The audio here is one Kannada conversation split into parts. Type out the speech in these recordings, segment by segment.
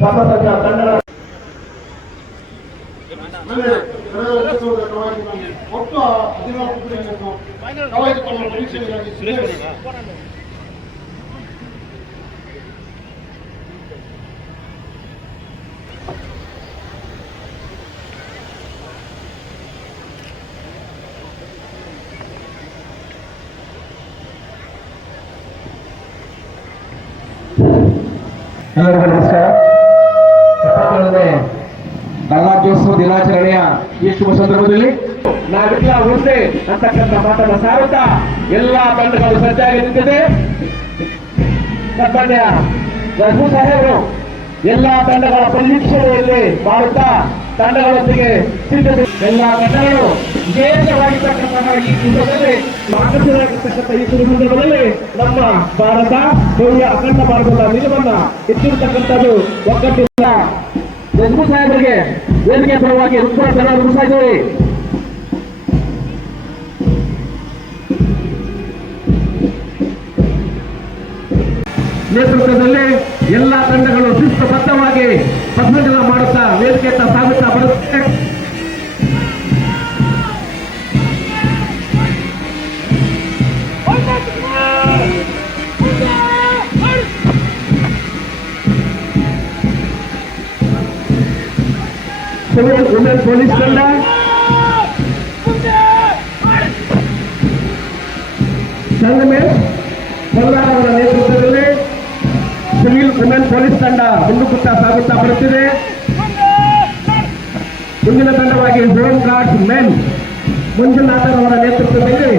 ಸಮಸಂಘ ತಂಡಗಳ ಒಟ್ಟು 14 ಪುರಿಯನ್ನು ಕವಾಯತುಗಳನ್ನು ಪರೀಕ್ಷೆಗಾಗಿ ಎಲ್ಲರಿಗೂ ನಮಸ್ಕಾರ. 77ನೇ ಗಣರಾಜ್ಯೋತ್ಸವ ದಿನಾಚರಣೆಯ ಈ ಶುಭ ಸಂದರ್ಭದಲ್ಲಿ ನಾವೆಲ್ಲ ಒಂದೇ ಅಂತಕ್ಕಂಥ ಮಾತನ್ನು ಸಾರುತ್ತಾ ಎಲ್ಲಾ ತಂಡಗಳು ಸಜ್ಜಾಗಿ ನಿಂತಿದೆ. ಸನ್ಮಾನ್ಯ ರಘು ಸಾಹೇಬರು ಎಲ್ಲಾ ತಂಡಗಳ ಪರೀಕ್ಷೆಯಲ್ಲಿ ಮಾಡುತ್ತಾ ತಂಡಗಳೊಂದಿಗೆ ಸಿದ್ಧತೆ ಎಲ್ಲಾ ತಂಡಗಳು ವಿಶೇಷವಾಗಿರ್ತಕ್ಕಂತಹ ಈ ದಿವಸದಲ್ಲಿ ಆಕರ್ಷಣೆಯಾಗಿರ್ತಕ್ಕಂಥ ಈ ಸಂದರ್ಭದಲ್ಲಿ ನಮ್ಮ ಭಾರತ ಭವ್ಯ ಅಖಂಡ ಭಾರತದ ನಿಲುವನ್ನ ಎತ್ತಿರ್ತಕ್ಕಂಥದ್ದು ಒಗ್ಗಟ್ಟಿಲ್ಲ. ರಘು ಸಾಹೇಬರಿಗೆ ವೇದಿಕೆ ಪರವಾಗಿ ಮುಗಿಸ್ತಾ ಇದ್ದೀವಿ. ನೇತೃತ್ವದಲ್ಲಿ ಎಲ್ಲಾ ತಂಡಗಳು ಶಿಸ್ತುಬದ್ಧವಾಗಿ ಪಥಸಂಚಲನ ಮಾಡುತ್ತಾ ವೇದಿಕೆಯತ್ತ ಸಾಗುತ್ತಾ ಬರುತ್ತದೆ. ಸಿವಿಲ್ ವುಮೆನ್ ಪೊಲೀಸ್ ತಂಡ, ಸಂಗಮೇಶ್ ಬಲ್ಲಾರ್ ಅವರ ನೇತೃತ್ವದಲ್ಲಿ ಸಿವಿಲ್ ವುಮೆನ್ ಪೊಲೀಸ್ ತಂಡ ಮುಂದುಕುತ್ತಾ ಸಾಗುತ್ತಾ ಬರುತ್ತಿದೆ. ಮುಂದಿನ ತಂಡವಾಗಿ ಹೋಮ್ ಗಾರ್ಡ್ಸ್ ಮೆನ್ ಮಂಜುನಾಥನ್ ಅವರ ನೇತೃತ್ವದಲ್ಲಿ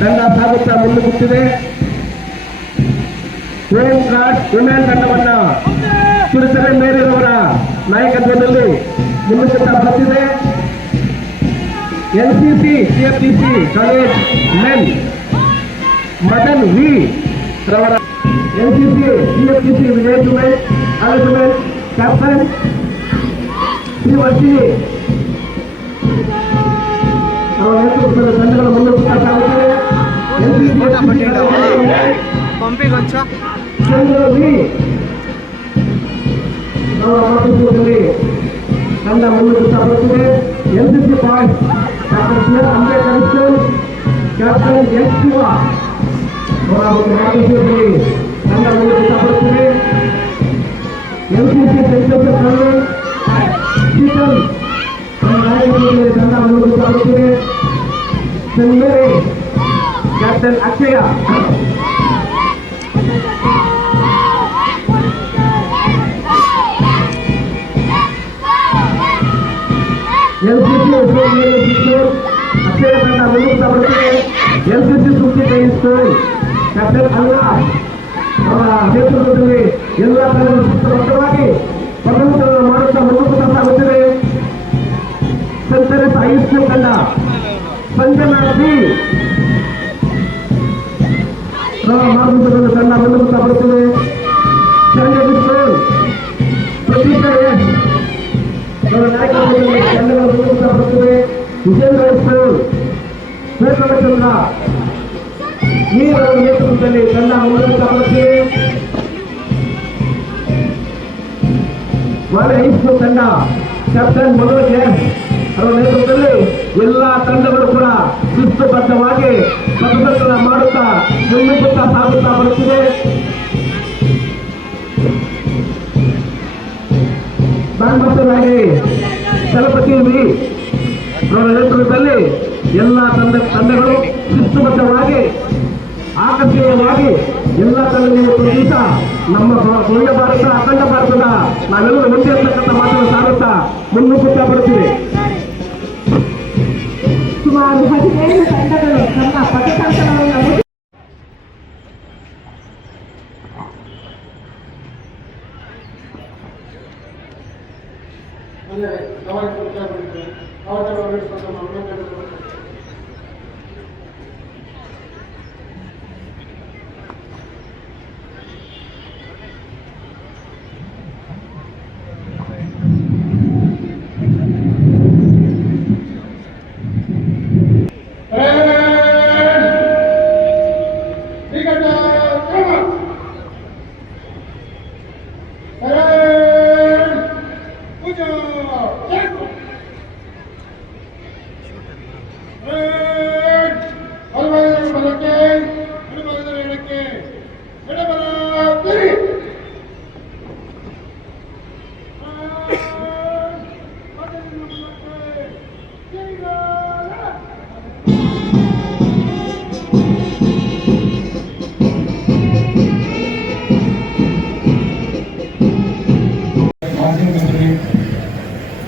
ತಂಡ ಸಾಗುತ್ತಾ ಮುಂದುಕುತ್ತಿದೆ. ಹೋಮ್ ಗಾರ್ಡ್ಸ್ ವುಮೆನ್ ತಂಡವನ್ನ ಸುರಸರೆ ಮೇರಿಯವರ ನಾಯಕತ್ವದಲ್ಲಿ ಮುಂದುಕುತ್ತಾ ಬರುತ್ತಿದೆ. NCC CFTC college men Madan V ರವರ NCC CFTC management captain Shrivarshini ಅವರ ನೇತೃತ್ವದ ತಂಡಗಳ ಮುಂದುವರಿಸುತ್ತಾ ಸಾಗುತ್ತಿದೆ. ಚಂದ್ರ ವಿ ಅವರ ನೇತೃತ್ವದಲ್ಲಿ ತಂಡ ಮುಂದುವರಿಸುತ್ತಾ ಬರುತ್ತಿದೆ. NCC boys doctor C R Ambedkar school captain S Shiva ಅವರ ನೇತೃತ್ವದಲ್ಲಿ ತಂಡ ಮುಂದುವರಿಸುತ್ತಾ ಬರುತ್ತಿದೆ. NCC saint Joseph college Sheetal ನಾಯಕತ್ವದಲ್ಲಿ ತಂಡ ಮುಂದುವರಿಸುತ್ತಾ ಬರುತ್ತಿದೆ. Saint Mary captain Akshaya NCC Akshaya ತಂಡ ಮುಂದುವರಿಸುತ್ತಾ ಬರುತ್ತಿದೆ. ಎನ್ಸಿಸಿ ಸುದ್ದಿ ಕೈ ಸ್ಕೂಲ್ ಕ್ಯಾಪ್ಟನ್ ಅಲ್ಲಾ ಅವರ ನೇತೃತ್ವದಲ್ಲಿ ಎಲ್ಲ ತಂಡಗಳು ಶಿಸ್ತುಬದ್ಧವಾಗಿ ಪಥಸಂಚಲನ ಮಾಡುತ್ತಾ ಮುಂದುವರಿಸುತ್ತಾ ಸಾಗುತ್ತಿದೆ. ಸೆಂಟ್ ಹೈಸ್ಕೂಲ್ ತಂಡ ಸಂಜನಾ ಬಿ ಮಾರ್ಗದರ್ಶನದ ತಂಡ ಮುಂದುವರಿಸುತ್ತಾ ಬರುತ್ತಿದೆ. ಸಂಜಯ್ ಸ್ಕೂಲ್ ಪ್ರತೀಕ್ಷಾ ಎಸ್ ಅವರ ನಾಯಕತ್ವದಲ್ಲಿ ತಂಡಗಳು ಮುಂದುವರಿಸುತ್ತಾ ಬರುತ್ತಿದೆ. ವಿಜೇಂದ್ರ ಸ್ಕೂಲ್ ಶ್ವೇತಚಂದ್ರ ನೀರವರ ನೇತೃತ್ವದಲ್ಲಿ ತಂಡ ಮುಂದುವರಿಸುತ್ತಾ ಬರುತ್ತಿದೆ. ವಾಲೆ ಹೈಸ್ಕೂಲ್ ತಂಡ ಕ್ಯಾಪ್ಟನ್ ಮನೋಜ್ ಎಸ್ ಅವರ ನೇತೃತ್ವದಲ್ಲಿ ಎಲ್ಲಾ ತಂಡಗಳು ಕೂಡ ಶಿಸ್ತುಬದ್ಧವಾಗಿ ಪಥಸಂಚಲನ ಮಾಡುತ್ತಾ ಮುಂದುವರಿಸುತ್ತಾ ಸಾಗುತ್ತಾ ಬರುತ್ತಿದೆ. ನಾಮಕರಣವಾಗಿ ಚಲಪತಿ ವಿ ಅವರ ನೇತೃತ್ವದಲ್ಲಿ ಎಲ್ಲಾ ತಂಡಗಳು ಶಿಸ್ತುಬದ್ಧವಾಗಿ ಆಕರ್ಷಣೀಯವಾಗಿ ಎಲ್ಲ ತಂಡಗಳು ದಿವಸ ನಮ್ಮ ಭವ್ಯ ಭಾರತ ಅಖಂಡ ಭಾರತದ ನಾವೆಲ್ಲರೂ ಒಂದೇ ಅಂತಕ್ಕಂಥ ಮಾತನ್ನು ಸಾರುತ್ತಾ ಮುನ್ನುಗ್ಗುತ್ತಾ ಬರುತ್ತಿದೆ. ಸುಮಾರು 17 ತಂಡಗಳು ತಮ್ಮ ಪಥಸಂಚಲನವನ್ನು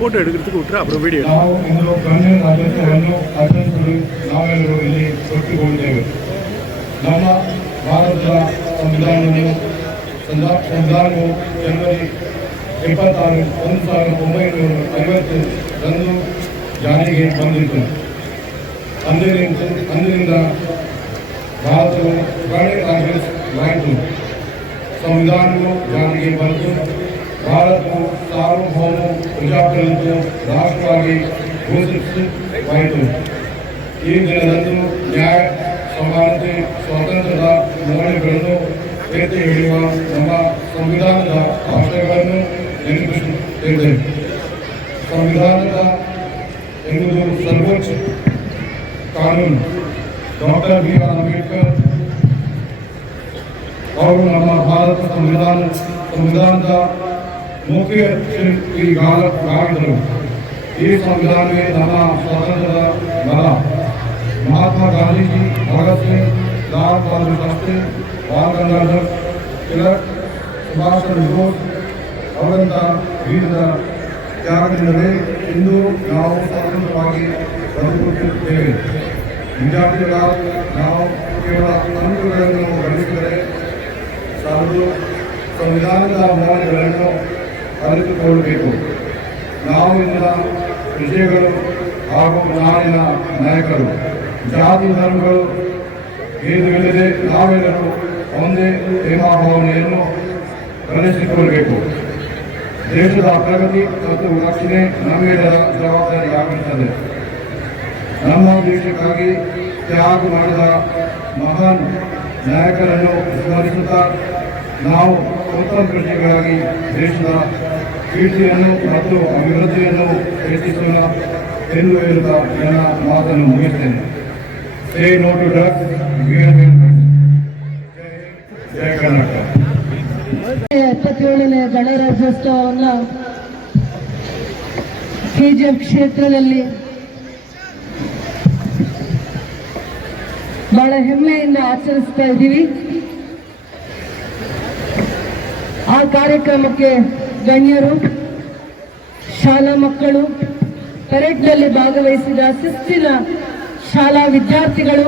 ಫೋಟೋ எடுக்கிறதுக்கு விட்டுரு அப்புறம் வீடியோ ನಾವು ಇಂದು ಗಣ್ಯ ರಾಜ್ಯೋತ್ಸವವನ್ನು ಆಚರಿಸಲು ನಾವೆಲ್ಲರೂ ಇಲ್ಲಿ ಒಟ್ಟುಕೊಂಡಿದ್ದೇವೆ. ನಮ್ಮ ಭಾರತದ ಸಂವಿಧಾನವು ಜನವರಿ 26, 1950 ಜಾರಿಗೆ ಬಂದಿತು. ಅಂದಿನಿಂದ ಭಾರತವು ಗಣರಾಜ್ಯವಾಯಿತು. ಸಂವಿಧಾನವು ಜಾರಿಗೆ ಬಂತು. ಭಾರತವು ಸಾರ್ವಭೌಮ ಪ್ರಜಾಪ್ರಭುತ್ವ ರಾಷ್ಟ್ರವಾಗಿ ಘೋಷಿತವಾಯಿತು. ಈ ದಿನದಂದು ನ್ಯಾಯ, ಸಮಾನತೆ, ಸ್ವಾತಂತ್ರ್ಯದ ಮೌಲ್ಯಗಳನ್ನು ಎತ್ತಿ ಹಿಡಿಯುವ ನಮ್ಮ ಸಂವಿಧಾನದ ಆಶಯಗಳನ್ನು ನೆನಪಿಸುತ್ತೇವೆ. ಸಂವಿಧಾನದ ಎಂಬುದು ಸರ್ವೋಚ್ಚ ಕಾನೂನು. Doctor B.R. ಅಂಬೇಡ್ಕರ್ ಅವರು ನಮ್ಮ ಭಾರತ ಸಂವಿಧಾನದ ಮುಖ್ಯ ಶಿಲ್ಪಿಗಳಾಗಿದ್ದರು. ಈ ಸಂವಿಧಾನವೇ ನಮ್ಮ ಸ್ವಾತಂತ್ರ್ಯದ ಬಲ. ಮಹಾತ್ಮ ಗಾಂಧೀಜಿ, ಭಗತ್ ಸಿಂಗ್, ಲಾಲ್ ಬಹದ್ದೂರ್ ಶಾಸ್ತ್ರಿ, ಬಾಲ್ ಗಂಗಾಧರ್ ತಿಲಕ್, ಸುಭಾಷ್ ಚಂದ್ರ ಬೋಸ್ ಅವರಂತ ವೀರದ ತ್ಯಾಗದಿಂದಲೇ ಇಂದು ನಾವು ಸ್ವತಂತ್ರವಾಗಿ ಬದುಕುತ್ತಿದ್ದೇವೆ. ವಿದ್ಯಾರ್ಥಿಗಳ ನಾವು ಕೇವಲ ಅಂಕಗಳನ್ನು ಗಳಿಸಿದರೆ ಸಾಲದು, ಸಂವಿಧಾನದ ಮೌಲ್ಯಗಳನ್ನು ಅರಿತುಕೊಳ್ಳಬೇಕು. ನಾವು ಇಂದ ವಿಷಯಗಳು ಹಾಗೂ ನಾಡಿನ ನಾಯಕರು, ಜಾತಿ ಧರ್ಮಗಳು ಭೇದವಿಲ್ಲದೆ ನಾವೆಲ್ಲರೂ ಒಂದೇ ಪ್ರೇಮಭಾವನೆಯನ್ನು ಬೆಳೆಸಿಕೊಳ್ಳಬೇಕು. ದೇಶದ ಪ್ರಗತಿ ಮತ್ತು ರಕ್ಷಣೆ ನಮ್ಮೆಲ್ಲರ ಜವಾಬ್ದಾರಿಯಾಗಿರುತ್ತದೆ. ನಮ್ಮ ದೇಶಕ್ಕಾಗಿ ತ್ಯಾಗ ಮಾಡಿದ ಮಹಾನ್ ನಾಯಕರನ್ನು ಸ್ಮರಿಸುತ್ತಾ ನಾವು ಉತ್ತಮ ಪ್ರಜೆಗಳಾಗಿ ದೇಶದ ಕೀರ್ತಿಯನ್ನು ಮತ್ತು ಅಭಿವೃದ್ಧಿಯನ್ನು ಹೆಚ್ಚಿಸೋಣ ಎಂದು ಹೇಳುತ್ತಾ ನನ್ನ ಮಾತನ್ನು ಮುಗಿಸ್ತೇನೆ. ಸೇ ನೋ ಟು ಡ್ರಗ್ಸ್, ಜೈ ಕರ್ನಾಟಕ. 77ನೇ ಗಣರಾಜ್ಯೋತ್ಸವವನ್ನು KGF ಕ್ಷೇತ್ರದಲ್ಲಿ ಬಹಳ ಹೆಮ್ಮೆಯಿಂದ ಆಚರಿಸ್ತಾ ಇದ್ದೀವಿ. ಆ ಕಾರ್ಯಕ್ರಮಕ್ಕೆ ಗಣ್ಯರು, ಶಾಲಾ ಮಕ್ಕಳು, ಪರೇಡ್ನಲ್ಲಿ ಭಾಗವಹಿಸಿದ ಶಿಸ್ತಿನ ಶಾಲಾ ವಿದ್ಯಾರ್ಥಿಗಳು,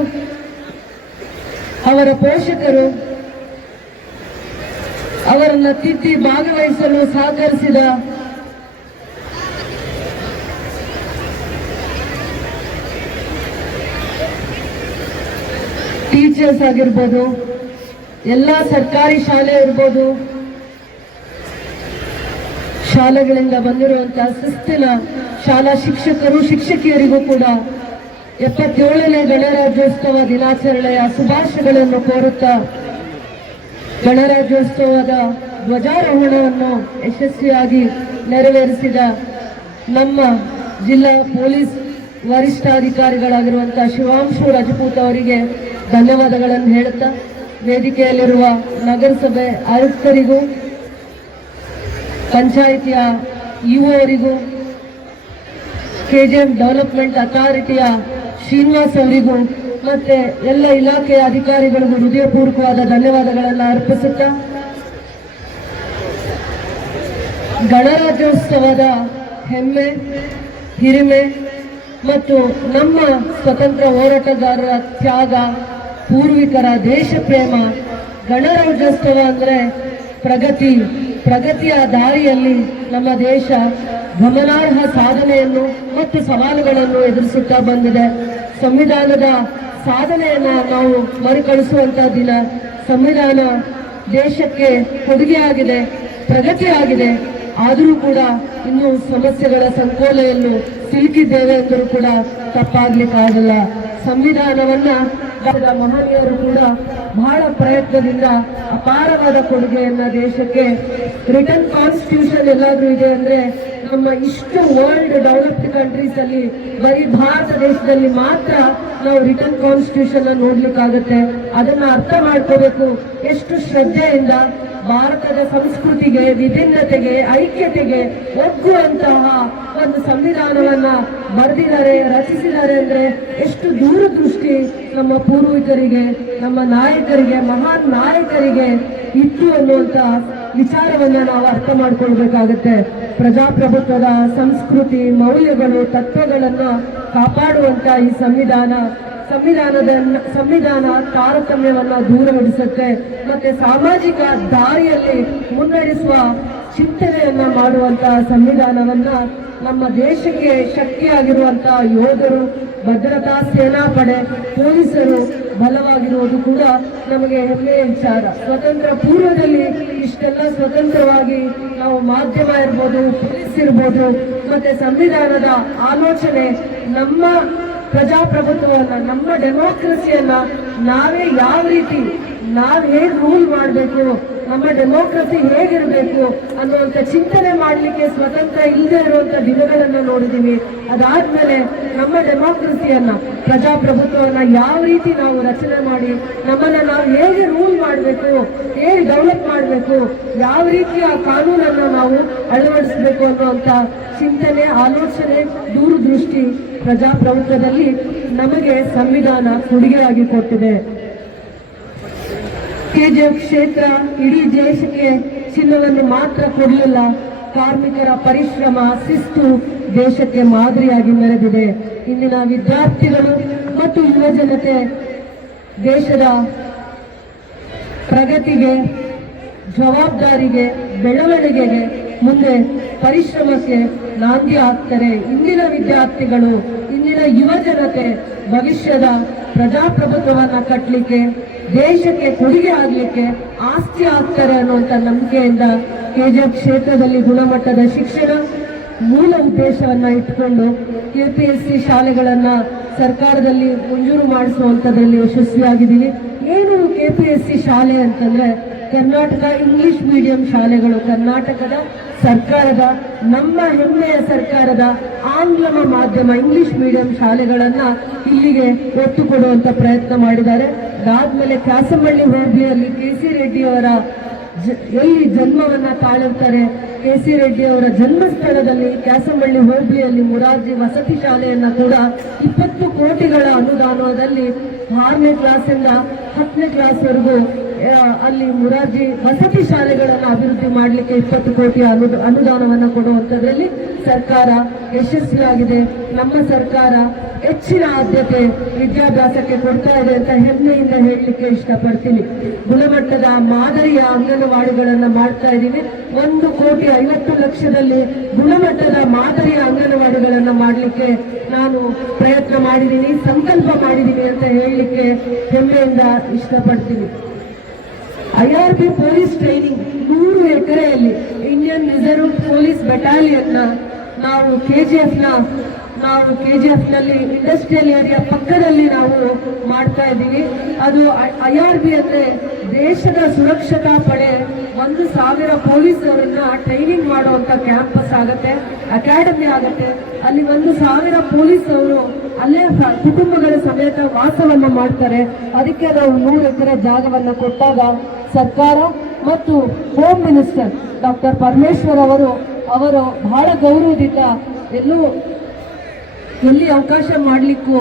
ಅವರ ಪೋಷಕರು, ಅವರನ್ನು ತಿದ್ದಿ ಭಾಗವಹಿಸಲು ಸಹಕರಿಸಿದ ಟೀಚರ್ಸ್ ಆಗಿರ್ಬೋದು, ಎಲ್ಲ ಸರ್ಕಾರಿ ಶಾಲೆ ಇರ್ಬೋದು, ಶಾಲೆಗಳಿಂದ ಬಂದಿರುವಂತಹ ಶಿಸ್ತಿನ ಶಾಲಾ ಶಿಕ್ಷಕರು, ಶಿಕ್ಷಕಿಯರಿಗೂ ಕೂಡ 77ನೇ ಗಣರಾಜ್ಯೋತ್ಸವ ದಿನಾಚರಣೆಯ ಶುಭಾಶಯಗಳನ್ನು ಕೋರುತ್ತಾ ಗಣರಾಜ್ಯೋತ್ಸವದ ಧ್ವಜಾರೋಹಣವನ್ನು ಯಶಸ್ವಿಯಾಗಿ ನೆರವೇರಿಸಿದ ನಮ್ಮ ಜಿಲ್ಲಾ ಪೊಲೀಸ್ ವರಿಷ್ಠಾಧಿಕಾರಿಗಳಾಗಿರುವಂತಹ ಶಿವಾಂಶು ರಜಪೂತ್ ಅವರಿಗೆ ಧನ್ಯವಾದಗಳನ್ನು ಹೇಳುತ್ತಾ, ವೇದಿಕೆಯಲ್ಲಿರುವ ನಗರಸಭೆ ಆಯುಕ್ತರಿಗೂ, ಪಂಚಾಯಿತಿಯ ಇಒ ಅವರಿಗೂ, KGF ಡೆವಲಪ್ಮೆಂಟ್ ಅಥಾರಿಟಿಯ ಶ್ರೀನಿವಾಸ್ ಅವರಿಗೂ ಮತ್ತೆ ಎಲ್ಲ ಇಲಾಖೆಯ ಅಧಿಕಾರಿಗಳಿಗೂ ಹೃದಯಪೂರ್ವಕವಾದ ಧನ್ಯವಾದಗಳನ್ನು ಅರ್ಪಿಸುತ್ತಾ, ಗಣರಾಜ್ಯೋತ್ಸವದ ಹೆಮ್ಮೆ, ಹಿರಿಮೆ ಮತ್ತು ನಮ್ಮ ಸ್ವತಂತ್ರ ಹೋರಾಟಗಾರರ ತ್ಯಾಗ, ಪೂರ್ವಿಕರ ದೇಶ ಪ್ರೇಮ. ಗಣರಾಜ್ಯೋತ್ಸವ ಅಂದರೆ ಪ್ರಗತಿಯ ದಾರಿಯಲ್ಲಿ ನಮ್ಮ ದೇಶ ಗಮನಾರ್ಹ ಸಾಧನೆಯನ್ನು ಮತ್ತು ಸವಾಲುಗಳನ್ನು ಎದುರಿಸುತ್ತಾ ಬಂದಿದೆ. ಸಂವಿಧಾನದ ಸಾಧನೆಯನ್ನ ನಾವು ಮರುಕಳಿಸುವಂತಹ ದಿನ. ಸಂವಿಧಾನ ದೇಶಕ್ಕೆ ಕೊಡುಗೆಯಾಗಿದೆ, ಪ್ರಗತಿಯಾಗಿದೆ. ಆದರೂ ಕೂಡ ಇನ್ನೂ ಸಮಸ್ಯೆಗಳ ಸಂಕೋಲೆಯನ್ನು ಸಿಲುಕಿದ್ದೇವೆ ಎಂದರೂ ಕೂಡ ತಪ್ಪಾಗ್ಲಿಕ್ಕಾಗಲ್ಲ. ಸಂವಿಧಾನವನ್ನ ಮಹನೀಯರು ಕೂಡ ಬಹಳ ಪ್ರಯತ್ನದಿಂದ ಅಪಾರವಾದ ಕೊಡುಗೆಯನ್ನ ದೇಶಕ್ಕೆ. ರಿಟರ್ನ್ ಕಾನ್ಸ್ಟಿಟ್ಯೂಷನ್ ಎಲ್ಲಾದ್ರೂ ಇದೆ ಅಂದ್ರೆ ನಮ್ಮ ಇಷ್ಟು ವರ್ಲ್ಡ್ ಡೆವಲಪ್ಡ್ ಕಂಟ್ರೀಸ್ ಅಲ್ಲಿ ಬರೀ ಭಾರತ ದೇಶದಲ್ಲಿ ಮಾತ್ರ ನಾವು ರಿಟರ್ನ್ ಕಾನ್ಸ್ಟಿಟ್ಯೂಷನ್ ನೋಡ್ಲಿಕ್ಕಾಗತ್ತೆ. ಅದನ್ನ ಅರ್ಥ ಮಾಡ್ಕೋಬೇಕು. ಎಷ್ಟು ಶ್ರದ್ಧೆಯಿಂದ ಭಾರತದ ಸಂಸ್ಕೃತಿಗೆ, ವಿಭಿನ್ನತೆಗೆ, ಐಕ್ಯತೆಗೆ ಒಗ್ಗುವಂತಹ ಒಂದು ಸಂವಿಧಾನವನ್ನ ಬರೆದಿದ್ದಾರೆ, ರಚಿಸಿದ್ದಾರೆ ಅಂದ್ರೆ ಎಷ್ಟು ದೂರದೃಷ್ಟಿ ನಮ್ಮ ಪೂರ್ವಿಕರಿಗೆ, ನಮ್ಮ ನಾಯಕರಿಗೆ, ಮಹಾನ್ ನಾಯಕರಿಗೆ ಇತ್ತು ಅನ್ನುವಂತ ವಿಚಾರವನ್ನ ನಾವು ಅರ್ಥ ಮಾಡ್ಕೊಳ್ಬೇಕಾಗತ್ತೆ. ಪ್ರಜಾಪ್ರಭುತ್ವದ ಸಂಸ್ಕೃತಿ, ಮೌಲ್ಯಗಳು, ತತ್ವಗಳನ್ನ ಕಾಪಾಡುವಂತ ಈ ಸಂವಿಧಾನ ತಾರತಮ್ಯವನ್ನ ದೂರವಿಡಿಸುತ್ತೆ ಮತ್ತೆ ಸಾಮಾಜಿಕ ದಾರಿಯಲ್ಲಿ ಮುನ್ನಡೆಸುವ ಚಿಂತನೆಯನ್ನ ಮಾಡುವಂತಹ ಸಂವಿಧಾನವನ್ನ ನಮ್ಮ ದೇಶಕ್ಕೆ ಶಕ್ತಿಯಾಗಿರುವಂತಹ ಯೋಧರು, ಭದ್ರತಾ ಸೇನಾಪಡೆ, ಪೊಲೀಸರು ಬಲವಾಗಿರುವುದು ಕೂಡ ನಮಗೆ ಹೆಮ್ಮೆಯ ವಿಚಾರ. ಸ್ವತಂತ್ರ ಪೂರ್ವದಲ್ಲಿ ಇಷ್ಟೆಲ್ಲ ಸ್ವತಂತ್ರವಾಗಿ ನಾವು ಮಾಧ್ಯಮ ಇರ್ಬೋದು, ಪೊಲೀಸ್ ಇರ್ಬೋದು, ಮತ್ತೆ ಸಂವಿಧಾನದ ಆಲೋಚನೆ ನಮ್ಮ ಪ್ರಜಾಪ್ರಭುತ್ವವನ್ನ, ನಮ್ಮ ಡೆಮೋಕ್ರಸಿಯನ್ನ ನಾವೇ ಯಾವ ರೀತಿ ಹೇಗೆ ರೂಲ್ ಮಾಡಬೇಕು, ನಮ್ಮ ಡೆಮೋಕ್ರಸಿ ಹೇಗಿರಬೇಕು ಅನ್ನುವಂಥ ಚಿಂತನೆ ಮಾಡಲಿಕ್ಕೆ ಸ್ವತಂತ್ರ ಇಲ್ಲದೆ ಇರುವಂತ ದಿನಗಳನ್ನ ನೋಡಿದೀವಿ. ಅದಾದ್ಮೇಲೆ ನಮ್ಮ ಡೆಮೋಕ್ರಸಿಯನ್ನ, ಪ್ರಜಾಪ್ರಭುತ್ವವನ್ನ ಯಾವ ರೀತಿ ನಾವು ರಚನೆ ಮಾಡಿ ನಮ್ಮನ್ನ ನಾವು ಹೇಗೆ ರೂಲ್ ಮಾಡಬೇಕು, ಹೇಗೆ ಡೆವಲಪ್ ಮಾಡಬೇಕು, ಯಾವ ರೀತಿಯ ಕಾನೂನನ್ನು ನಾವು ಅಳವಡಿಸಬೇಕು ಅನ್ನುವಂಥ ಚಿಂತನೆ, ಆಲೋಚನೆ, ದೂರದೃಷ್ಟಿ ಪ್ರಜಾಪ್ರಭುತ್ವದಲ್ಲಿ ನಮಗೆ ಸಂವಿಧಾನ ಕೊಡುಗೆಯಾಗಿ ಕೊಟ್ಟಿದೆ. ಕೆಜಿಎಫ್ ಕ್ಷೇತ್ರ ಇಡೀ ದೇಶಕ್ಕೆ ಚಿನ್ನವನ್ನು ಮಾತ್ರ ಕೊಡಲಿಲ್ಲ, ಕಾರ್ಮಿಕರ ಪರಿಶ್ರಮ, ಶಿಸ್ತು ದೇಶಕ್ಕೆ ಮಾದರಿಯಾಗಿ ಮೆರೆದಿದೆ. ಇಂದಿನ ವಿದ್ಯಾರ್ಥಿಗಳು ಮತ್ತು ಯುವ ಜನತೆ ದೇಶದ ಪ್ರಗತಿಗೆ, ಜವಾಬ್ದಾರಿಗೆ, ಬೆಳವಣಿಗೆಗೆ, ಮುಂದೆ ಪರಿಶ್ರಮಕ್ಕೆ ನಾಂದಿ ಆಗ್ತಾರೆ. ಇಂದಿನ ವಿದ್ಯಾರ್ಥಿಗಳು, ಇಂದಿನ ಯುವ ಜನತೆ ಭವಿಷ್ಯದ ಪ್ರಜಾಪ್ರಭುತ್ವವನ್ನ ಕಟ್ಟಲಿಕ್ಕೆ, ದೇಶಕ್ಕೆ ಕೊಡುಗೆ ಆಗಲಿಕ್ಕೆ ಆಸ್ತಿ ಆಗ್ತಾರೆ ಅನ್ನುವಂಥ ನಂಬಿಕೆಯಿಂದ ಕೆಜಿಎಫ್ ಕ್ಷೇತ್ರದಲ್ಲಿ ಗುಣಮಟ್ಟದ ಶಿಕ್ಷಣ ಮೂಲ ಉದ್ದೇಶವನ್ನ ಇಟ್ಕೊಂಡು ಕೆಪಿಎಸ್ಸಿ ಶಾಲೆಗಳನ್ನ ಸರ್ಕಾರದಲ್ಲಿ ಮಂಜೂರು ಮಾಡಿಸುವಂಥದ್ರಲ್ಲಿ ಯಶಸ್ವಿಯಾಗಿದ್ದೀವಿ. ಏನು ಕೆಪಿಎಸ್ಸಿ ಶಾಲೆ ಅಂತಂದ್ರೆ ಕರ್ನಾಟಕ ಇಂಗ್ಲಿಷ್ ಮೀಡಿಯಂ ಶಾಲೆಗಳು, ಕರ್ನಾಟಕದ ಸರ್ಕಾರದ, ನಮ್ಮ ಹೆಮ್ಮೆಯ ಸರ್ಕಾರದ ಆಂಗ್ಲ ಮಾಧ್ಯಮ ಇಂಗ್ಲಿಷ್ ಮೀಡಿಯಂ ಶಾಲೆಗಳನ್ನ ಇಲ್ಲಿಗೆ ಒತ್ತು ಕೊಡುವಂತ ಪ್ರಯತ್ನ ಮಾಡಿದ್ದಾರೆ. ಅದಾದ್ಮೇಲೆ ಕ್ಯಾಸಮಳ್ಳಿ ಹೋಬಳಿಯಲ್ಲಿ ಕೆಸಿ ರೆಡ್ಡಿ ಅವರ ಎಲ್ಲಿ ಜನ್ಮವನ್ನ ತಾಳಿರ್ತಾರೆ, ಕೆಸಿ ರೆಡ್ಡಿ ಅವರ ಜನ್ಮಸ್ಥಳದಲ್ಲಿ ಕ್ಯಾಸಮಳ್ಳಿ ಹೋಬಳಿಯಲ್ಲಿ ಮುರಾರ್ಜಿ ವಸತಿ ಶಾಲೆಯನ್ನ ಕೂಡ 20 ಕೋಟಿಗಳ ಅನುದಾನದಲ್ಲಿ 6ನೇ ಕ್ಲಾಸಿಂದ 10ನೇ ಕ್ಲಾಸ್ವರೆಗೂ ಅಲ್ಲಿ ಮುರಾರ್ಜಿ ವಸತಿ ಶಾಲೆಗಳನ್ನು ಅಭಿವೃದ್ಧಿ ಮಾಡಲಿಕ್ಕೆ 20 ಕೋಟಿ ಅನುದಾನವನ್ನು ಕೊಡುವಂಥದ್ರಲ್ಲಿ ಸರ್ಕಾರ ಯಶಸ್ವಿಯಾಗಿದೆ. ನಮ್ಮ ಸರ್ಕಾರ ಹೆಚ್ಚಿನ ಆದ್ಯತೆ ವಿದ್ಯಾಭ್ಯಾಸಕ್ಕೆ ಕೊಡ್ತಾ ಇದೆ ಅಂತ ಹೆಮ್ಮೆಯಿಂದ ಹೇಳಲಿಕ್ಕೆ ಇಷ್ಟಪಡ್ತೀನಿ. ಗುಣಮಟ್ಟದ ಮಾದರಿಯ ಅಂಗನವಾಡಿಗಳನ್ನ ಮಾಡ್ತಾ ಇದ್ದೀವಿ. 1,50,00,000ದಲ್ಲಿ ಗುಣಮಟ್ಟದ ಮಾದರಿಯ ಅಂಗನವಾಡಿಗಳನ್ನ ಮಾಡಲಿಕ್ಕೆ ನಾನು ಪ್ರಯತ್ನ ಮಾಡಿದ್ದೀನಿ, ಸಂಕಲ್ಪ ಮಾಡಿದ್ದೀನಿ ಅಂತ ಹೇಳಲಿಕ್ಕೆ ಹೆಮ್ಮೆಯಿಂದ ಇಷ್ಟಪಡ್ತೀನಿ. IRB ಪೊಲೀಸ್ ಟ್ರೈನಿಂಗ್ 100 ಎಕರೆಯಲ್ಲಿ ಇಂಡಿಯನ್ ರಿಸರ್ವ್ ಪೊಲೀಸ್ ಬೆಟಾಲಿಯನ್ನ ನಾವು ಕೆಜಿಎಫ್ ನಲ್ಲಿ ಇಂಡಸ್ಟ್ರಿಯಲ್ ಏರಿಯಾ ಪಕ್ಕದಲ್ಲಿ ನಾವು ಮಾಡ್ತಾ ಇದ್ದೀವಿ. ಅದು IRB ಅಂದ್ರೆ ದೇಶದ ಸುರಕ್ಷತಾ ಪಡೆ 1,000 ಪೊಲೀಸರನ್ನ ಟ್ರೈನಿಂಗ್ ಮಾಡುವಂತ ಕ್ಯಾಂಪಸ್ ಆಗತ್ತೆ, ಅಕಾಡೆಮಿ ಆಗತ್ತೆ. ಅಲ್ಲಿ 1,000 ಪೊಲೀಸರು ಅಲ್ಲೇ ಕುಟುಂಬಗಳ ಸಮೇತ ವಾಸವನ್ನ ಮಾಡ್ತಾರೆ. ಅದಕ್ಕೆ ನಾವು 100 ಎಕರೆ ಜಾಗವನ್ನ ಕೊಟ್ಟಾಗ ಸರ್ಕಾರ ಮತ್ತು ಹೋಮ್ ಮಿನಿಸ್ಟರ್ ಡಾಕ್ಟರ್ ಪರಮೇಶ್ವರ್ ಅವರು ಬಹಳ ಗೌರವದಿಂದ ಎಲ್ಲಿ ಅವಕಾಶ ಮಾಡಲಿಕ್ಕೂ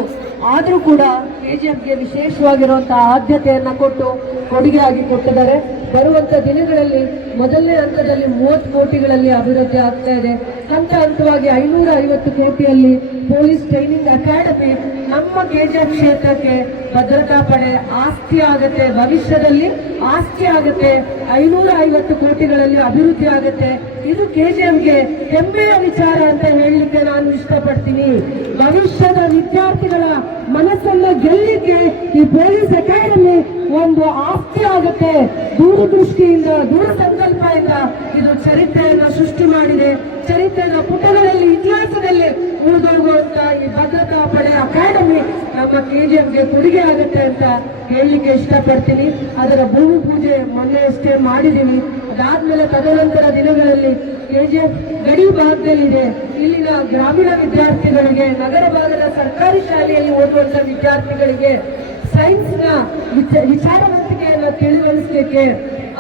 ಆದರೂ ಕೂಡ ಕೆಜಿಎಫ್ಗೆ ವಿಶೇಷವಾಗಿರುವಂತಹ ಆದ್ಯತೆಯನ್ನ ಕೊಟ್ಟು ಕೊಡುಗೆಯಾಗಿ ಕೊಟ್ಟಿದ್ದಾರೆ. ಬರುವಂತ ದಿನಗಳಲ್ಲಿ ಮೊದಲನೇ ಹಂತದಲ್ಲಿ 30 ಕೋಟಿಗಳಲ್ಲಿ ಅಭಿವೃದ್ಧಿ ಆಗ್ತಾ ಇದೆ. ಹಂತ ಹಂತವಾಗಿ 550 ಕೋಟಿಯಲ್ಲಿ ಪೊಲೀಸ್ ಟ್ರೈನಿಂಗ್ ಅಕಾಡೆಮಿ ನಮ್ಮ ಕೆಜಿಎಫ್ ಕ್ಷೇತ್ರಕ್ಕೆ ಭದ್ರತಾ ಪಡೆ ಆಸ್ತಿ ಆಗತ್ತೆ, ಭವಿಷ್ಯದಲ್ಲಿ ಆಸ್ತಿ ಆಗತ್ತೆ. 550 ಕೋಟಿಗಳಲ್ಲಿ ಅಭಿವೃದ್ಧಿ ಆಗತ್ತೆ. ಇದು ಕೆಜಿಎಫ್ಗೆ ಹೆಮ್ಮೆಯ ವಿಚಾರ ಅಂತ ಹೇಳಲಿಕ್ಕೆ ನಾನು ಇಷ್ಟಪಡ್ತೀನಿ. ಭವಿಷ್ಯದ ವಿದ್ಯಾರ್ಥಿಗಳ ಮನಸ್ಸನ್ನ ಗೆಲ್ಲಿಕ್ಕೆ ಈ ಪೊಲೀಸ್ ಅಕಾಡೆಮಿ ಒಂದು ಆಸ್ತಿ ಆಗುತ್ತೆ. ದೂರದೃಷ್ಟಿಯಿಂದ, ದೂರ ಸಂಕಲ್ಪದಿಂದ ಇದು ಚರಿತ್ರೆಯನ್ನ ಸೃಷ್ಟಿ ಮಾಡಿದೆ. ಚರಿತ್ರೆಯ ಪುಟಗಳಲ್ಲಿ, ಇತಿಹಾಸದಲ್ಲಿ ಉಳಿದೋಗುವಂತ ಈ ಭದ್ರತಾ ಪಡೆ ಅಕಾಡೆಮಿ ನಮ್ಮ ಕೆಜಿಎಫ್ಗೆ ಕೊಡುಗೆ ಆಗುತ್ತೆ ಅಂತ ಹೇಳಲಿಕ್ಕೆ ಇಷ್ಟಪಡ್ತೀನಿ. ಅದರ ಭೂಮಿ ಪೂಜೆ ಮೊನ್ನೆಯಷ್ಟೇ ಮಾಡಿದೀವಿ. ಅದಾದ್ಮೇಲೆ ತದನಂತರ ದಿನಗಳಲ್ಲಿ ಕೆಜಿಎಫ್ ಗಡಿ ಭಾಗದಲ್ಲಿದೆ. ಇಲ್ಲಿನ ಗ್ರಾಮೀಣ ವಿದ್ಯಾರ್ಥಿಗಳಿಗೆ, ನಗರ ಭಾಗದ ಸರ್ಕಾರಿ ಶಾಲೆಯಲ್ಲಿ ಓದುವಂತ ವಿದ್ಯಾರ್ಥಿಗಳಿಗೆ ಸೈನ್ಸ್ನ ವಿಚಾರವಂತಿಕೆಯನ್ನು ತಿಳಿವಳಿಸಲಿಕ್ಕೆ,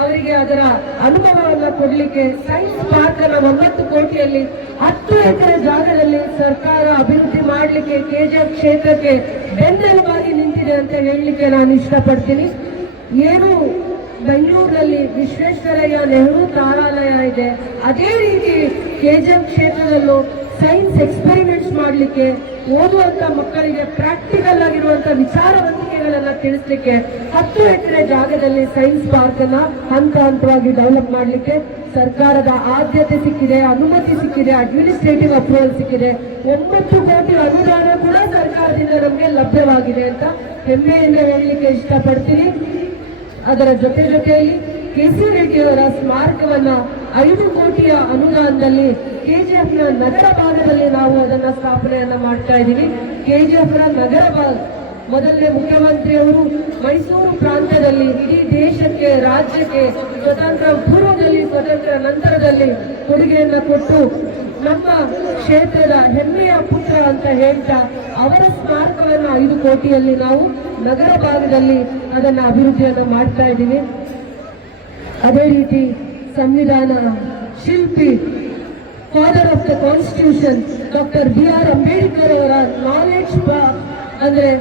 ಅವರಿಗೆ ಅದರ ಅನುಭವವನ್ನು ಕೊಡಲಿಕ್ಕೆ ಸೈನ್ಸ್ ಪಾರ್ಕ್ ಅನ್ನು 9 ಕೋಟಿಯಲ್ಲಿ 10 ಎಕರೆ ಜಾಗದಲ್ಲಿ ಸರ್ಕಾರ ಅಭಿವೃದ್ಧಿ ಮಾಡಲಿಕ್ಕೆ ಕೆಜಿಎಫ್ ಕ್ಷೇತ್ರಕ್ಕೆ ಬೆನ್ನೆಲುಬಾಗಿ ನಿಂತಿದೆ ಅಂತ ಹೇಳಲಿಕ್ಕೆ ನಾನು ಇಷ್ಟಪಡ್ತೀನಿ. ಏನು ಬೆಂಗಳೂರಿನಲ್ಲಿ ವಿಶ್ವೇಶ್ವರಯ್ಯ ನೆಹರು ತಾರಾಲಯ ಇದೆ. ಅದೇ ರೀತಿ ಕೆಜಿಎಫ್ ಕ್ಷೇತ್ರದಲ್ಲೂ ಸೈನ್ಸ್ ಎಕ್ಸ್ಪೆರಿಮೆಂಟ್ಸ್ ಮಾಡಲಿಕ್ಕೆ, ಓದುವಂತ ಮಕ್ಕಳಿಗೆ ಪ್ರಾಕ್ಟಿಕಲ್ ಆಗಿರುವಂತ ವಿಚಾರವಂತಿಕೆಗಳನ್ನ ತಿಳಿಸ್ಲಿಕ್ಕೆ 10 ಎಕರೆ ಜಾಗದಲ್ಲಿ ಸೈನ್ಸ್ ಪಾರ್ಕ್ ಅನ್ನ ಹಂತ ಹಂತವಾಗಿ ಡೆವಲಪ್ ಮಾಡಲಿಕ್ಕೆ ಸರ್ಕಾರದ ಆದ್ಯತೆ ಸಿಕ್ಕಿದೆ, ಅನುಮತಿ ಸಿಕ್ಕಿದೆ, ಅಡ್ಮಿನಿಸ್ಟ್ರೇಟಿವ್ ಅಪ್ರೂವಲ್ ಸಿಕ್ಕಿದೆ. 9 ಕೋಟಿ ಅನುದಾನ ಕೂಡ ಸರ್ಕಾರದಿಂದ ನಮಗೆ ಲಭ್ಯವಾಗಿದೆ ಅಂತ ಹೆಮ್ಮೆಯಿಂದ ಹೇಳಲಿಕ್ಕೆ ಇಷ್ಟಪಡ್ತೀನಿ. ಅದರ ಜೊತೆಯಲ್ಲಿ ಕೆಸಿ ರೆಡ್ಡಿ ಅವರ ಸ್ಮಾರಕವನ್ನ 5 ಕೋಟಿಯ ಅನುದಾನದಲ್ಲಿ ಕೆಜಿಎಫ್ ನ ನಗರ ಭಾಗದಲ್ಲಿ ನಾವು ಅದನ್ನ ಸ್ಥಾಪನೆಯನ್ನ ಮಾಡ್ತಾ ಇದ್ದೀವಿ. ಕೆಜಿಎಫ್ ನ ನಗರ ಭಾಗ ಮೊದಲನೇ ಮುಖ್ಯಮಂತ್ರಿಯವರು ಮೈಸೂರು ಪ್ರಾಂತ್ಯದಲ್ಲಿ ಇಡೀ ದೇಶಕ್ಕೆ, ರಾಜ್ಯಕ್ಕೆ ಸ್ವತಂತ್ರ ಪೂರ್ವದಲ್ಲಿ, ಸ್ವತಂತ್ರ ನಂತರದಲ್ಲಿ ಕೊಡುಗೆಯನ್ನ ಕೊಟ್ಟು ನಮ್ಮ ಕ್ಷೇತ್ರದ ಹೆಮ್ಮೆಯ ಪುತ್ರ ಅಂತ ಹೇಳ್ತಾ ಅವರ ಸ್ಮಾರಕವನ್ನು 5 ಕೋಟಿಯಲ್ಲಿ ನಾವು ನಗರ ಭಾಗದಲ್ಲಿ ಅದನ್ನ ಅಭಿವೃದ್ಧಿಯನ್ನು ಮಾಡ್ತಾ ಇದ್ದೀವಿ. ಅದೇ ರೀತಿ ಸಂವಿಧಾನ ಶಿಲ್ಪಿ, father of the constitution doctor BR Ambedkar ಅವರ ನಾಲೆಡ್ಜ್ ಅಂದ್ರೆ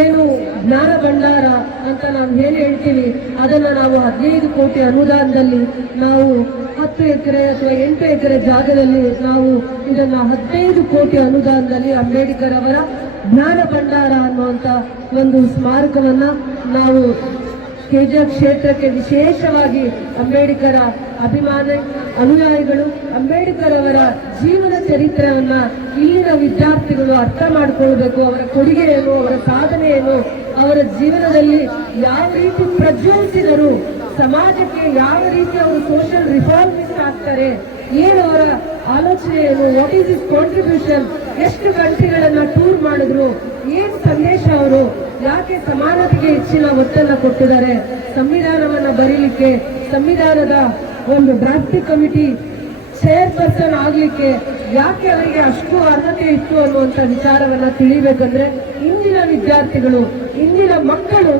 ಏನು ಜ್ಞಾನ ಭಂಡಾರ ಅಂತ ನಾವು ಹೇಳಿ ಹೇಳ್ತೀವಿ, ಅದನ್ನ ನಾವು 15 ಕೋಟಿ ಅನುದಾನದಲ್ಲಿ ನಾವು 10 ಎಕರೆ ಅಥವಾ 8 ಎಕರೆ ಜಾಗದಲ್ಲಿ ನಾವು ಇದನ್ನ 15 ಕೋಟಿ ಅನುದಾನದಲ್ಲಿ ಅಂಬೇಡ್ಕರ್ ಅವರ ಜ್ಞಾನ ಭಂಡಾರ ಅನ್ನುವಂತ ಒಂದು ಸ್ಮಾರಕವನ್ನ ನಾವು ಕೆಜಿಎಫ್ ಕ್ಷೇತ್ರಕ್ಕೆ ವಿಶೇಷವಾಗಿ ಅಂಬೇಡ್ಕರ್ ಅನುಯಾಯಿಗಳು ಅಂಬೇಡ್ಕರ್ ಅವರ ಜೀವನ ಚರಿತ್ರೆಯನ್ನ ಇಲ್ಲಿನ ವಿದ್ಯಾರ್ಥಿಗಳು ಅರ್ಥ ಮಾಡಿಕೊಳ್ಳಬೇಕು. ಅವರ ಕೊಡುಗೆ ಏನು, ಅವರ ಸಾಧನೆ ಏನು, ಅವರ ಜೀವನದಲ್ಲಿ ಯಾವ ರೀತಿ ಪ್ರಜ್ವಲಿಸಿದರು, ಸಮಾಜಕ್ಕೆ ಯಾವ ರೀತಿ ಅವರು ಸೋಷಿಯಲ್ ರಿಫಾರ್ಮಿಸ್ಟ್ ಆಗ್ತಾರೆ, ಏನು ಅವರ ಆಲೋಚನೆ ಏನು, ವಾಟ್ ಈಸ್ ಇಸ್ ಕಾಂಟ್ರಿಬ್ಯೂಷನ್, ಎಷ್ಟು ಕಂಟ್ರಿಗಳನ್ನ ಟೂರ್ ಮಾಡಿದ್ರು, ಏನು ಸಂದೇಶ ಅವರು, ಯಾಕೆ ಸಮಾನತೆಗೆ ಹೆಚ್ಚಿನ ಒತ್ತನ್ನು ಕೊಟ್ಟಿದ್ದಾರೆ, ಸಂವಿಧಾನವನ್ನ ಬರೀಲಿಕ್ಕೆ ಸಂವಿಧಾನದ ಒಂದು ಡ್ರಾಫ್ಟಿಂಗ್ ಕಮಿಟಿ ಚೇರ್ಪರ್ಸನ್ ಆಗ್ಲಿಕ್ಕೆ ಯಾಕೆ ಅವರಿಗೆ ಅಷ್ಟು ಅರ್ಹತೆ ಇತ್ತು ಅನ್ನುವಂಥ ವಿಚಾರವನ್ನ ತಿಳಿಬೇಕಂದ್ರೆ ಇಂದಿನ ವಿದ್ಯಾರ್ಥಿಗಳು, ಇಂದಿನ ಮಕ್ಕಳು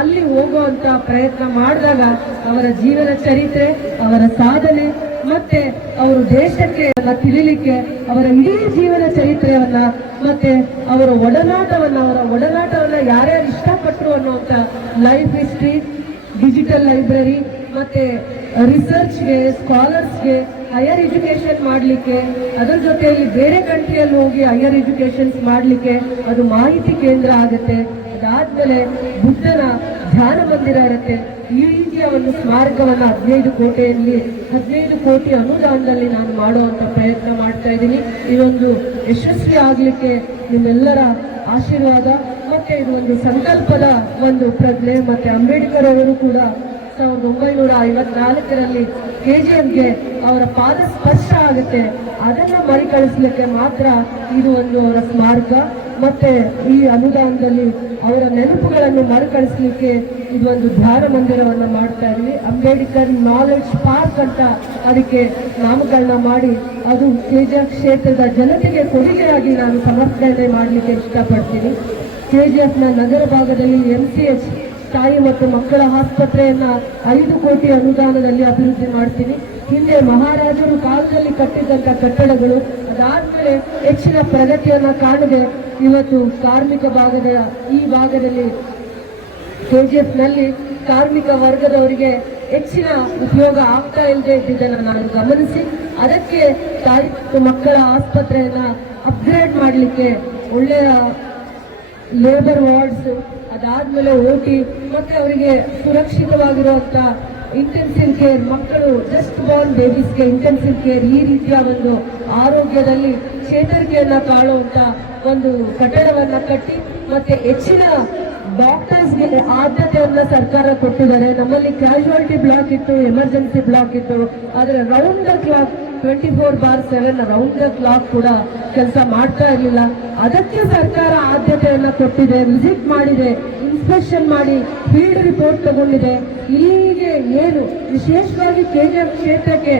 ಅಲ್ಲಿ ಹೋಗುವಂತ ಪ್ರಯತ್ನ ಮಾಡಿದಾಗ ಅವರ ಜೀವನ ಚರಿತ್ರೆ, ಅವರ ಸಾಧನೆ ಮತ್ತೆ ಅವರು ದೇಶಕ್ಕೆ ತಿಳಿಲಿಕ್ಕೆ ಅವರ ಇಡೀ ಜೀವನ ಚರಿತ್ರೆಯನ್ನ ಮತ್ತೆ ಅವರ ಒಡನಾಟವನ್ನ ಯಾರ್ಯಾರು ಇಷ್ಟಪಟ್ಟರು ಅನ್ನುವಂತ ಲೈಫ್ ಹಿಸ್ಟ್ರಿ, ಡಿಜಿಟಲ್ ಲೈಬ್ರರಿ ಮತ್ತೆ ರಿಸರ್ಚ್ಗೆ, ಸ್ಕಾಲರ್ಸ್ಗೆ ಹೈಯರ್ ಎಜುಕೇಶನ್ ಮಾಡಲಿಕ್ಕೆ, ಅದರ ಜೊತೆಯಲ್ಲಿ ಬೇರೆ ಕಂಟ್ರಿಯಲ್ಲಿ ಹೋಗಿ ಹೈಯರ್ ಎಜುಕೇಶನ್ಸ್ ಮಾಡಲಿಕ್ಕೆ ಅದು ಮಾಹಿತಿ ಕೇಂದ್ರ ಆಗುತ್ತೆ. ಅದಾದ್ಮೇಲೆ ಬುದ್ಧನ ಧ್ಯಾನ ಮಂದಿರ ಇರುತ್ತೆ. ಈ ರೀತಿಯ ಒಂದು ಸ್ಮಾರಕವನ್ನ 15 ಕೋಟಿ ಅನುದಾನದಲ್ಲಿ ನಾನು ಮಾಡುವಂತ ಪ್ರಯತ್ನ ಮಾಡ್ತಾ ಇದ್ದೀನಿ. ಇದೊಂದು ಯಶಸ್ವಿ ಆಗ್ಲಿಕ್ಕೆ ನಿಮ್ಮೆಲ್ಲರ ಆಶೀರ್ವಾದ ಮತ್ತೆ ಇದು ಒಂದು ಸಂಕಲ್ಪದ ಒಂದು ಪ್ರಜ್ಞೆ. ಮತ್ತೆ ಅಂಬೇಡ್ಕರ್ ಅವರು ಕೂಡ 1954ರಲ್ಲಿ ಕೆಜಿಎಫ್ಗೆ ಅವರ ಪಾದ ಸ್ಪರ್ಶ ಆಗುತ್ತೆ. ಅದನ್ನ ಮರುಕಳಿಸ್ಲಿಕ್ಕೆ ಮಾತ್ರ ಇದು ಒಂದು ಅವರ ಸ್ಮಾರಕ. ಮತ್ತೆ ಈ ಅನುದಾನದಲ್ಲಿ ಅವರ ನೆನಪುಗಳನ್ನು ಮರುಕಳಿಸ್ಲಿಕ್ಕೆ ಇದು ಒಂದು ಧ್ಯಾನ ಮಂದಿರವನ್ನ ಮಾಡ್ತಾ ಇದ್ವಿ. ಅಂಬೇಡ್ಕರ್ ನಾಲೆಡ್ಜ್ ಪಾರ್ಕ್ ಅಂತ ಅದಕ್ಕೆ ನಾಮಕರಣ ಮಾಡಿ ಅದು ಕೆಜಿಎಫ್ ಕ್ಷೇತ್ರದ ಜನತೆಗೆ ಕೊಡುಗೆಯಾಗಿ ನಾನು ಸಮರ್ಪಣೆ ಮಾಡಲಿಕ್ಕೆ ಇಷ್ಟಪಡ್ತೀನಿ. ಕೆಜಿಎಫ್ನ ನಗರ ಭಾಗದಲ್ಲಿ MCH ತಾಯಿ ಮತ್ತು ಮಕ್ಕಳ ಆಸ್ಪತ್ರೆಯನ್ನ 5 ಕೋಟಿ ಅನುದಾನದಲ್ಲಿ ಅಭಿವೃದ್ಧಿ ಮಾಡ್ತೀನಿ. ಹಿಂದೆ ಮಹಾರಾಜರು ಕಾಲದಲ್ಲಿ ಕಟ್ಟಿದಂತ ಕಟ್ಟಡಗಳು ಅದಾದ್ಮೇಲೆ ಹೆಚ್ಚಿನ ಪ್ರಗತಿಯನ್ನ ಕಾಣದೆ ಇವತ್ತು ಕಾರ್ಮಿಕ ಈ ಭಾಗದಲ್ಲಿ ಕೆಜಿಎಫ್ ನಲ್ಲಿ ಕಾರ್ಮಿಕ ವರ್ಗದವರಿಗೆ ಹೆಚ್ಚಿನ ಉಪಯೋಗ ಆಗ್ತಾ ಇಲ್ಲದೆ ಇದ್ದಿದ್ದನ್ನು ನಾನು ಗಮನಿಸಿ ಅದಕ್ಕೆ ತಾಯಿ ಮತ್ತು ಮಕ್ಕಳ ಆಸ್ಪತ್ರೆಯನ್ನ ಅಪ್ಗ್ರೇಡ್ ಮಾಡಲಿಕ್ಕೆ ಒಳ್ಳೆಯ ಲೇಬರ್ ವಾರ್ಡ್ಸ್, ಅದಾದ್ಮೇಲೆ OT ಮತ್ತೆ ಅವರಿಗೆ ಸುರಕ್ಷಿತವಾಗಿರುವಂತ ಇಂಟೆನ್ಸಿವ್ ಕೇರ್, ಮಕ್ಕಳು ಜಸ್ಟ್ ಬಾರ್ನ್ ಬೇಬೀಸ್ಗೆ ಇಂಟೆನ್ಸಿವ್ ಕೇರ್, ಈ ರೀತಿಯ ಒಂದು ಆರೋಗ್ಯದಲ್ಲಿ ಚೇತರಿಕೆಯನ್ನ ಕಾಣುವಂತ ಒಂದು ಕಟ್ಟಡವನ್ನ ಕಟ್ಟಿ ಮತ್ತೆ ಹೆಚ್ಚಿನ ಡಾಕ್ಟರ್ಸ್ಗೆ ಆದ್ಯತೆಯನ್ನ ಸರ್ಕಾರ ಕೊಟ್ಟಿದ್ದಾರೆ. ನಮ್ಮಲ್ಲಿ ಕ್ಯಾಶುಯಾಲಿಟಿ ಬ್ಲಾಕ್ ಇತ್ತು, ಎಮರ್ಜೆನ್ಸಿ ಬ್ಲಾಕ್ ಇತ್ತು, ಆದರೆ round the clock 24/7 round the clock ಕೂಡ ಕೆಲಸ ಮಾಡ್ತಾ ಇರಲಿಲ್ಲ. ಅದಕ್ಕೆ ಸರ್ಕಾರ ಆದ್ಯತೆಯನ್ನ ಕೊಟ್ಟಿದೆ, ವಿಸಿಟ್ ಮಾಡಿದೆ, ಇನ್ಸ್ಪೆಕ್ಷನ್ ಮಾಡಿ ಫೀಲ್ಡ್ ರಿಪೋರ್ಟ್ ತಗೊಂಡಿದೆ. ಇಲ್ಲಿಗೆ ಏನು ವಿಶೇಷವಾಗಿ ಕೆಜಿಎಫ್ ಕ್ಷೇತ್ರಕ್ಕೆ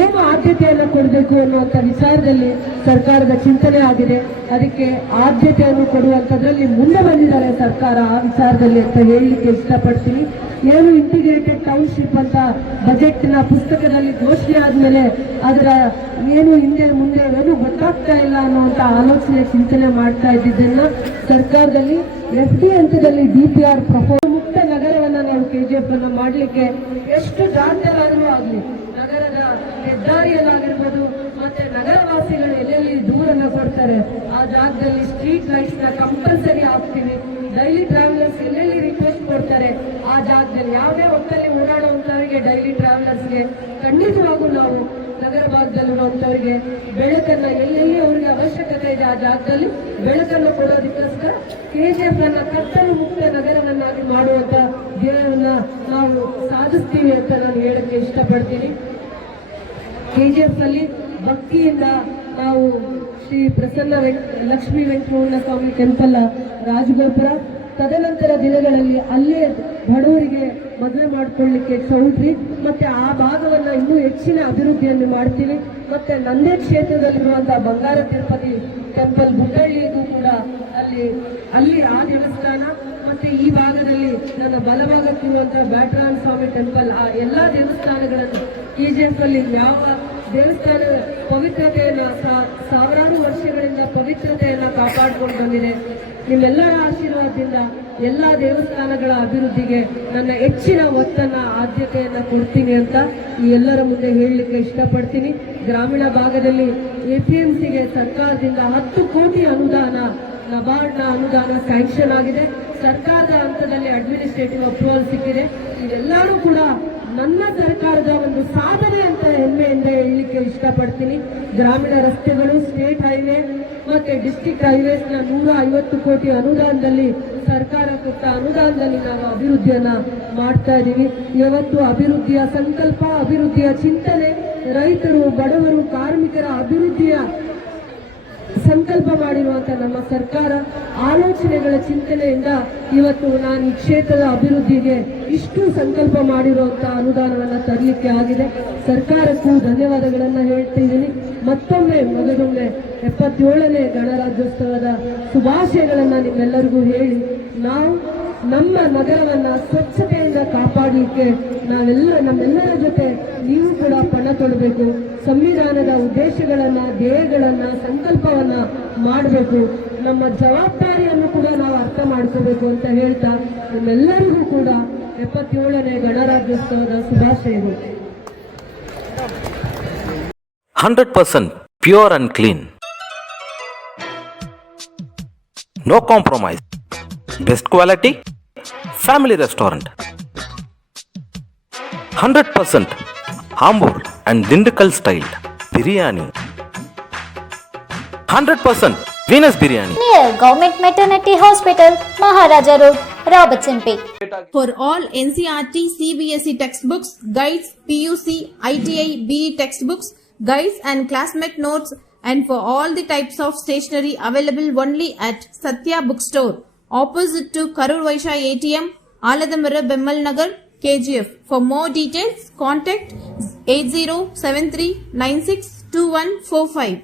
ಏನು ಆದ್ಯತೆಯನ್ನು ಕೊಡಬೇಕು ಅನ್ನುವಂಥ ವಿಚಾರದಲ್ಲಿ ಸರ್ಕಾರದ ಚಿಂತನೆ ಆಗಿದೆ. ಅದಕ್ಕೆ ಆದ್ಯತೆಯನ್ನು ಕೊಡುವಂಥದ್ರಲ್ಲಿ ಮುಂದೆ ಬಂದಿದ್ದಾರೆ ಸರ್ಕಾರ ಆ ವಿಚಾರದಲ್ಲಿ ಅಂತ ಹೇಳಲಿಕ್ಕೆ ಇಷ್ಟಪಡ್ತೀನಿ. ಏನು ಇಂಟಿಗ್ರೇಟೆಡ್ ಟೌನ್ಶಿಪ್ ಅಂತ ಬಜೆಟ್ನ ಪುಸ್ತಕದಲ್ಲಿ ಘೋಷಣೆ ಆದಮೇಲೆ ಅದರ ಏನು ಹಿಂದೆ ಮುಂದೆ ಏನು ಗೊತ್ತಾಗ್ತಾ ಇಲ್ಲ ಅನ್ನುವಂಥ ಆಲೋಚನೆ ಚಿಂತನೆ ಮಾಡ್ತಾ ಇದ್ದಿದ್ದನ್ನ ಸರ್ಕಾರದಲ್ಲಿ FD ಹಂತದಲ್ಲಿ DPR ಮುಕ್ತ ನಗರವನ್ನ ನಾವು ಕೆಜಿಎಫ್ ಅನ್ನ ಮಾಡಲಿಕ್ಕೆ ಎಷ್ಟು ಜಾಗದಲ್ಲಾದರೂ ಆಗಲಿ, ನಗರದ ಹೆದ್ದಾರಿಯಲ್ಲಾಗಿರ್ಬೋದು, ಮತ್ತೆ ನಗರವಾಸಿಗಳು ಎಲ್ಲೆಲ್ಲಿ ದೂರನ್ನ ಕೊಡ್ತಾರೆ ಆ ಜಾಗದಲ್ಲಿ ಸ್ಟ್ರೀಟ್ ಲೈಟ್ಸ್ ನ ಕಂಪಲ್ಸರಿ ಹಾಕ್ತೀವಿ. ಡೈಲಿ ಟ್ರಾವೆಲರ್ಸ್ ಎಲ್ಲೆಲ್ಲಿ ರಿಕ್ವೆಸ್ಟ್ ಕೊಡ್ತಾರೆ ಆ ಜಾಗದಲ್ಲಿ, ಯಾವುದೇ ಹೊತ್ತಲ್ಲಿ ಓಡಾಡುವಂತವರಿಗೆ ಡೈಲಿ ಟ್ರಾವೆಲರ್ಸ್ಗೆ ಖಂಡಿತವಾಗೂ ನಾವು ನಗರ ಭಾಗದಲ್ಲಿರುವಂತವರಿಗೆ ಬೆಳಕನ್ನ ಎಲ್ಲೆಲ್ಲಿ ಅವರಿಗೆ ಅವಶ್ಯಕತೆ ಇದೆ ಆ ಜಾಗದಲ್ಲಿ ಬೆಳಕನ್ನು ಕೊಡೋದಕ್ಕೋಸ್ಕರ ಕೆಜಿಎಫ್ ಅನ್ನ ಕತ್ತಲು ಮುಕ್ತ ನಗರವನ್ನಾಗಿ ಮಾಡುವಂತ ಧ್ಯೇಯವನ್ನ ನಾವು ಸಾಧಿಸ್ತೀವಿ ಅಂತ ನಾನು ಹೇಳಕ್ಕೆ ಇಷ್ಟಪಡ್ತೀನಿ. ಕೆಜಿಎಫ್ ನಲ್ಲಿ ಭಕ್ತಿಯಿಂದ ನಾವು ಶ್ರೀ ಪ್ರಸನ್ನ ಲಕ್ಷ್ಮೀ ವೆಂಕಟರಮಣ ಸ್ವಾಮಿ ಟೆಂಪಲ್ ರಾಜಗೋಪುರ, ತದನಂತರ ದಿನಗಳಲ್ಲಿ ಅಲ್ಲೇ ಬಡವರಿಗೆ ಮದುವೆ ಮಾಡಿಕೊಳ್ಳಿಕ್ಕೆ ಚೌಟ್ರಿ, ಮತ್ತೆ ಆ ಭಾಗವನ್ನ ಇನ್ನೂ ಹೆಚ್ಚಿನ ಅಭಿವೃದ್ಧಿಯನ್ನು ಮಾಡ್ತೀವಿ. ಮತ್ತೆ ನಂದೇ ಕ್ಷೇತ್ರದಲ್ಲಿರುವಂತಹ ಬಂಗಾರ ತಿರುಪತಿ ಟೆಂಪಲ್ ಗುಡ್ಡಳ್ಳಿಗೂ ಕೂಡ ಅಲ್ಲಿ ಆ ದೇವಸ್ಥಾನ, ಮತ್ತೆ ಈ ಭಾಗದಲ್ಲಿ ನನ್ನ ಬಲಭಾಗಕ್ಕಿರುವಂತಹ ಬ್ಯಾಟ್ರಾನ್ ಸ್ವಾಮಿ ಟೆಂಪಲ್, ಆ ಎಲ್ಲಾ ದೇವಸ್ಥಾನಗಳನ್ನು ಕೆಜಿಎಫ್ ಅಲ್ಲಿ ಯಾವ ದೇವಸ್ಥಾನ ಪವಿತ್ರತೆಯನ್ನ ಸಾವಿರಾರು ವರ್ಷಗಳಿಂದ ಪವಿತ್ರತೆಯನ್ನ ಕಾಪಾಡಿಕೊಂಡು ಬಂದಿದೆ. ನಿಮ್ಮೆಲ್ಲರ ಆಶೀರ್ವಾದದಿಂದ ಎಲ್ಲಾ ದೇವಸ್ಥಾನಗಳ ಅಭಿವೃದ್ಧಿಗೆ ನನ್ನ ಹೆಚ್ಚಿನ ಒತ್ತನ್ನ ಆದ್ಯತೆಯನ್ನ ಕೊಡ್ತೀನಿ ಅಂತ ಈ ಎಲ್ಲರ ಮುಂದೆ ಹೇಳಲಿಕ್ಕೆ ಇಷ್ಟಪಡ್ತೀನಿ. ಗ್ರಾಮೀಣ ಭಾಗದಲ್ಲಿ ಎಪಿಎಂಸಿಗೆ ಸರ್ಕಾರದಿಂದ 10 ಕೋಟಿ ಅನುದಾನ, ನಬಾರ್ಡ್ನ ಅನುದಾನ ಸ್ಯಾಂಕ್ಷನ್ ಆಗಿದೆ. ಸರ್ಕಾರದ ಹಂತದಲ್ಲಿ ಅಡ್ಮಿನಿಸ್ಟ್ರೇಟಿವ್ ಅಪ್ರೂವಲ್ ಸಿಕ್ಕಿದೆ. ಇದೆಲ್ಲರೂ ಕೂಡ ನನ್ನ ಸರ್ಕಾರದ ಒಂದು ಸಾಧನೆ ಅಂತ ಹೆಮ್ಮೆಯಿಂದ ಹೇಳಲಿಕ್ಕೆ ಇಷ್ಟಪಡ್ತೀನಿ. ಗ್ರಾಮೀಣ ರಸ್ತೆಗಳು, ಸ್ಟೇಟ್ ಹೈವೇ ಮತ್ತೆ ಡಿಸ್ಟ್ರಿಕ್ಟ್ ಹೈವೇಸ್ನ 150 ಕೋಟಿ ಅನುದಾನದಲ್ಲಿ ಸರ್ಕಾರ ಕೊಟ್ಟ ಅನುದಾನದಲ್ಲಿ ನಾವು ಅಭಿವೃದ್ಧಿಯನ್ನ ಮಾಡ್ತಾ ಇದ್ದೀವಿ. ಇವತ್ತು ಅಭಿವೃದ್ಧಿಯ ಸಂಕಲ್ಪ, ಅಭಿವೃದ್ಧಿಯ ಚಿಂತನೆ, ರೈತರು, ಬಡವರು, ಕಾರ್ಮಿಕರ ಅಭಿವೃದ್ಧಿಯ ಸಂಕಲ್ಪ ಮಾಡಿರುವಂತಹ ನಮ್ಮ ಸರ್ಕಾರ ಆಲೋಚನೆಗಳ ಚಿಂತನೆಯಿಂದ ಇವತ್ತು ನಾನು ಈ ಕ್ಷೇತ್ರದ ಅಭಿವೃದ್ಧಿಗೆ ಇಷ್ಟು ಸಂಕಲ್ಪ ಮಾಡಿರುವಂತಹ ಅನುದಾನವನ್ನ ತರಲಿಕ್ಕೆ ಆಗಿದೆ. ಸರ್ಕಾರಕ್ಕೂ ಧನ್ಯವಾದಗಳನ್ನ ಹೇಳ್ತಿದ್ದೀನಿ. ಮತ್ತೊಮ್ಮೆ ಮೊದಲೊಮ್ಮೆ 77ನೇ ಗಣರಾಜ್ಯೋತ್ಸವದ ಶುಭಾಶಯಗಳನ್ನ ನಿಮ್ಮೆಲ್ಲರಿಗೂ ಹೇಳಿ, ನಾವು ನಮ್ಮ ನಗರವನ್ನ ಸ್ವಚ್ಛತೆಯಿಂದ ಕಾಪಾಡಲಿಕ್ಕೆ ನಮ್ಮೆಲ್ಲರ ಜೊತೆ ನೀವು ಕೂಡ ಪಣ ತೊಡಬೇಕು. ಸಂವಿಧಾನದ ಉದ್ದೇಶಗಳನ್ನ, ಧ್ಯೇಯಗಳನ್ನ, ಸಂಕಲ್ಪವನ್ನ ಮಾಡಬೇಕು. ನಮ್ಮ ಜವಾಬ್ದಾರಿಯನ್ನು ಕೂಡ ನಾವು ಅರ್ಥ ಮಾಡ್ಕೋಬೇಕು ಅಂತ ಹೇಳ್ತಾ ನಿಮ್ಮೆಲ್ಲರಿಗೂ ಕೂಡ 77ನೇ ಗಣರಾಜ್ಯೋತ್ಸವದ ಶುಭಾಶಯಗಳು. 100% pure and clean. No compromise. Best quality. Family restaurant. 100% Ambur and Dindigul style biryani. 100% Venus biryani. Near Government Maternity Hospital, Maharaja Road, Robertson Pay. For all NCERT, CBSE textbooks, guides, PUC, ITI, BE textbooks, guides and classmate notes, and for all the types of stationery available only at Satya Bookstore, opposite to Karur Vaishya ATM, Aladamara, Bemmal Nagar, KGF. For more details, contact 8073962145.